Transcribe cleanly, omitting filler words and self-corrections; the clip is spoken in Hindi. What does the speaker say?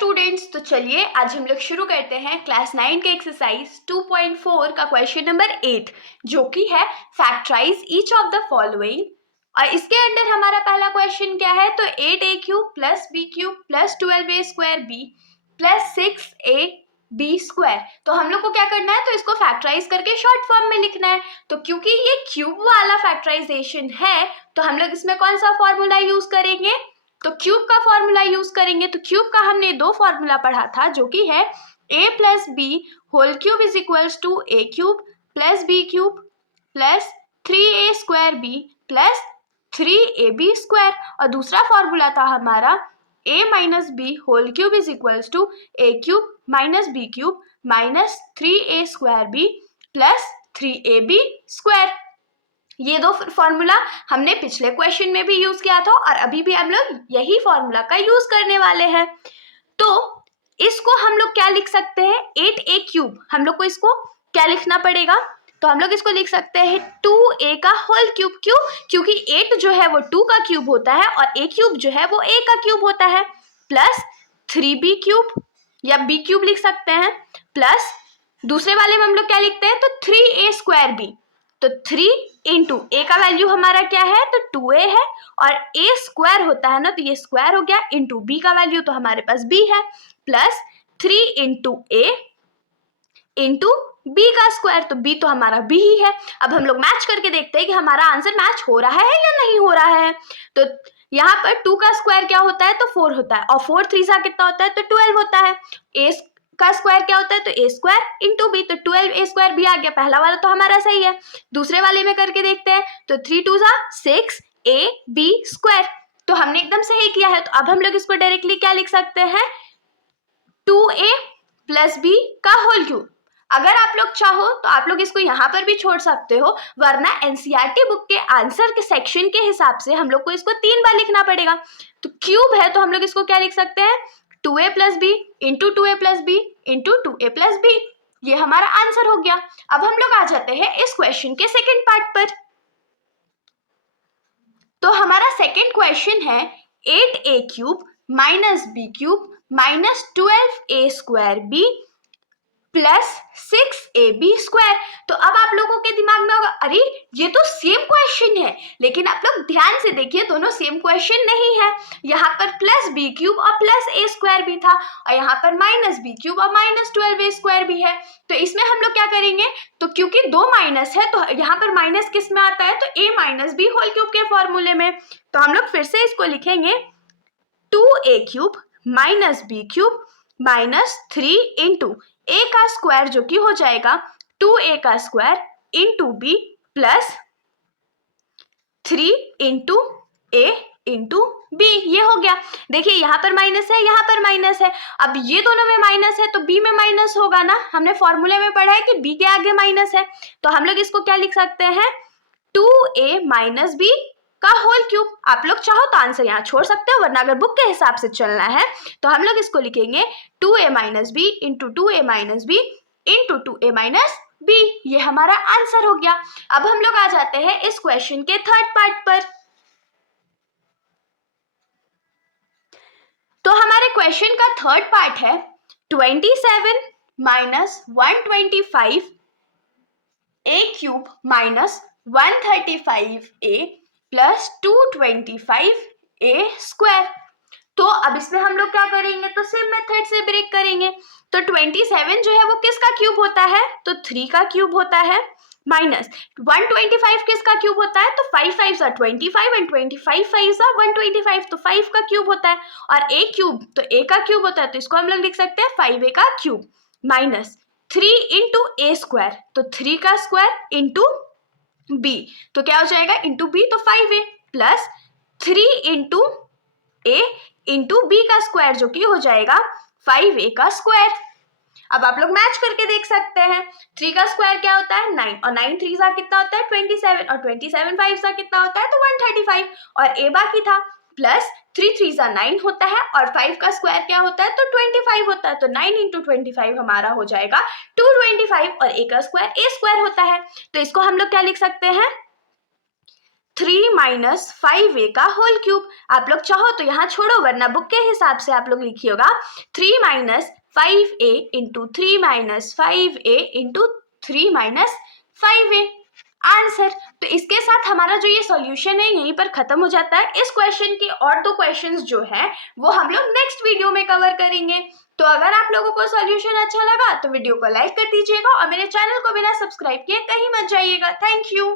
स्टूडेंट्स, तो चलिए आज हम लोग शुरू करते हैं क्लास 9 के एक्सरसाइज 2.4 का क्वेश्चन नंबर 8, जो कि है factorise each of the following. और इसके अंदर हमारा पहला क्वेश्चन क्या है, तो 8a³ plus b³ plus 12a² b plus 6ab square. तो हम लोग को क्या करना है, तो इसको फैक्टराइज करके शॉर्ट फॉर्म में लिखना है। तो क्योंकि ये क्यूब वाला फैक्टराइजेशन है, तो हम लोग इसमें कौन सा फॉर्मूला यूज करेंगे, तो क्यूब का फॉर्मूला यूज करेंगे। तो क्यूब का हमने दो फॉर्मूला पढ़ा था, जो कि है a plus B whole cube is equals to a³ plus b³ plus 3a² b plus 3ab square. और दूसरा फॉर्मूला था हमारा a minus B whole cube is equals to a³ minus b³ minus 3a² b plus 3ab square. ये दो फॉर्मूला हमने पिछले क्वेश्चन में भी यूज किया था और अभी भी हम लोग यही फॉर्मूला का यूज करने वाले हैं। तो इसको हम लोग क्या लिख सकते हैं, 8a³ हम लोग को इसको क्या लिखना पड़ेगा, तो हम लोग इसको लिख सकते हैं 2a का होल क्यूब। क्यों, क्योंकि 8 जो है वो 2 का क्यूब होता है और a³ जो है वो a का क्यूब होता है, प्लस 3b³ या b³ लिख सकते हैं, प्लस दूसरे वाले में हम लोग क्या लिखते हैं, तो 3a² b। तो 3 इंटू ए का वैल्यू हमारा क्या है, तो 2a है और a स्क्वायर होता है ना, तो ये स्क्वायर हो गया, इंटू b का वैल्यू तो हमारे पास b है, plus 3 into a into b का स्क्वायर, तो b तो हमारा b ही है। अब हम लोग मैच करके देखते हैं कि हमारा आंसर मैच हो रहा है या नहीं हो रहा है। तो यहाँ पर 2 का स्क्वायर क्या होता है, तो 4 होता है, और 4 3 सा कितना होता है, तो 12 होता है। a का स्क्वायर क्या होता है, तो a² इंटू बी, तो 12a² भी आ गया, पहला वाला तो हमारा सही है। दूसरे वाले में करके देखते हैं, तो 3 2 सा 6ab²। तो हमने एकदम सही किया है। तो अब हम लोग इसको डायरेक्टली क्या लिख सकते हैं, 2a प्लस b का होल क्यूब। अगर आप लोग चाहो तो आप लोग इसको यहाँ पर भी छोड़ सकते हो, वरना एनसीईआरटी बुक के आंसर के सेक्शन के हिसाब से हम लोग को इसको 3 बार लिखना पड़ेगा। तो क्यूब है तो हम लोग इसको क्या लिख सकते हैं, 2a plus B into 2a plus B into 2a plus B. ये हमारा आंसर हो गया। अब हम लोग आ जाते हैं इस क्वेश्चन के सेकेंड पार्ट पर। तो हमारा सेकेंड क्वेश्चन है 8a³ minus b³ minus 12a² b plus 6ab²। तो अब आप लोगों के दिमाग में होगा, अरे ये तो सेम क्वेश्चन है, लेकिन आप लोग ध्यान से देखिए, दोनों सेम क्वेश्चन नहीं है। यहाँ पर प्लस b³ और प्लस a² भी था, और यहाँ पर माइनस b³ और माइनस 12a² भी है। तो इसमें हम लोग क्या करेंगे, तो क्योंकि दो माइनस है तो यहाँ पर माइनस किस में आता है, तो a minus B whole cube के फॉर्मूले में। तो हम लोग फिर से इसको लिखेंगे 2a³ minus b³ minus 3 into a का स्क्वायर, जो कि हो जाएगा 2a का square into b plus 3 into a into b। ये हो गया। देखिए यहाँ पर माइनस है, यहाँ पर माइनस है। अब ये दोनों में माइनस है तो b में माइनस होगा ना, हमने फॉर्मूले में पढ़ा है कि b के आगे माइनस है। तो हम लोग इसको क्या लिख सकते हैं, 2a माइनस b का होल क्यूब। आप लोग चाहो तो आंसर यहाँ छोड़ सकते हो, वरना अगर बुक के हिसाब से चलना है तो हम लोग इसको लिखेंगे 2a minus B into 2a minus B into 2a minus B. ये हमारा आंसर हो गया। अब हम लोग आ जाते हैं इस क्वेश्चन के थर्ड पार्ट पर। तो हमारे क्वेश्चन का थर्ड पार्ट है 27 minus 125 a³ minus 135a plus 225a²। तो अब इसमें हम लोग क्या करेंगे, तो सेम मेथड से ब्रेक करेंगे। तो 27 जो है वो किसका क्यूब होता है, तो 3 का क्यूब होता है, माइनस 125 किसका क्यूब होता है, तो 5 5 25 एंड 25 5 125, तो 5 का क्यूब होता है। और a क्यूब तो a का क्यूब होता है, तो इसको हम लोग लिख सकते हैं 5a का क्यूब माइनस 3 इंटू a², तो 3 का स्क्वायर इंटू b, तो क्या हो जाएगा, इंटू b तो 5a plus 3 into a into b का स्क्वायर, जो कि हो जाएगा 5a का स्क्वायर। अब आप लोग मैच करके देख सकते हैं, 3 का स्क्वायर क्या होता है, 9, और 9 3 सा कितना होता है, 27, और 27 5 सा कितना होता है, तो 135, और a बाकी था, प्लस 3 3 सा 9 होता है, और 5 का स्क्वायर क्या होता है, तो 25 होता है। तो 9 इंटू 25 हमारा हो जाएगा 225, और a का स्क्वायर a² होता है। तो इसको हम लोग क्या लिख सकते हैं, 3 माइनस 5a का होल क्यूब। आप लोग चाहो तो यहाँ छोड़ो, वरना बुक के हिसाब से आप लोग लिखिएगा 3 minus 5a into 3 minus 5a into 3 minus 5a answer. तो इसके साथ हमारा जो ये सॉल्यूशन है यहीं पर खत्म हो जाता है। इस क्वेश्चन के और 2 क्वेश्चंस जो है वो हम लोग नेक्स्ट वीडियो में कवर करेंगे। तो अगर आप लोगों को सॉल्यूशन अच्छा लगा तो वीडियो को लाइक कर दीजिएगा और मेरे चैनल को बिना सब्सक्राइब किए कहीं मत जाइएगा। Thank you.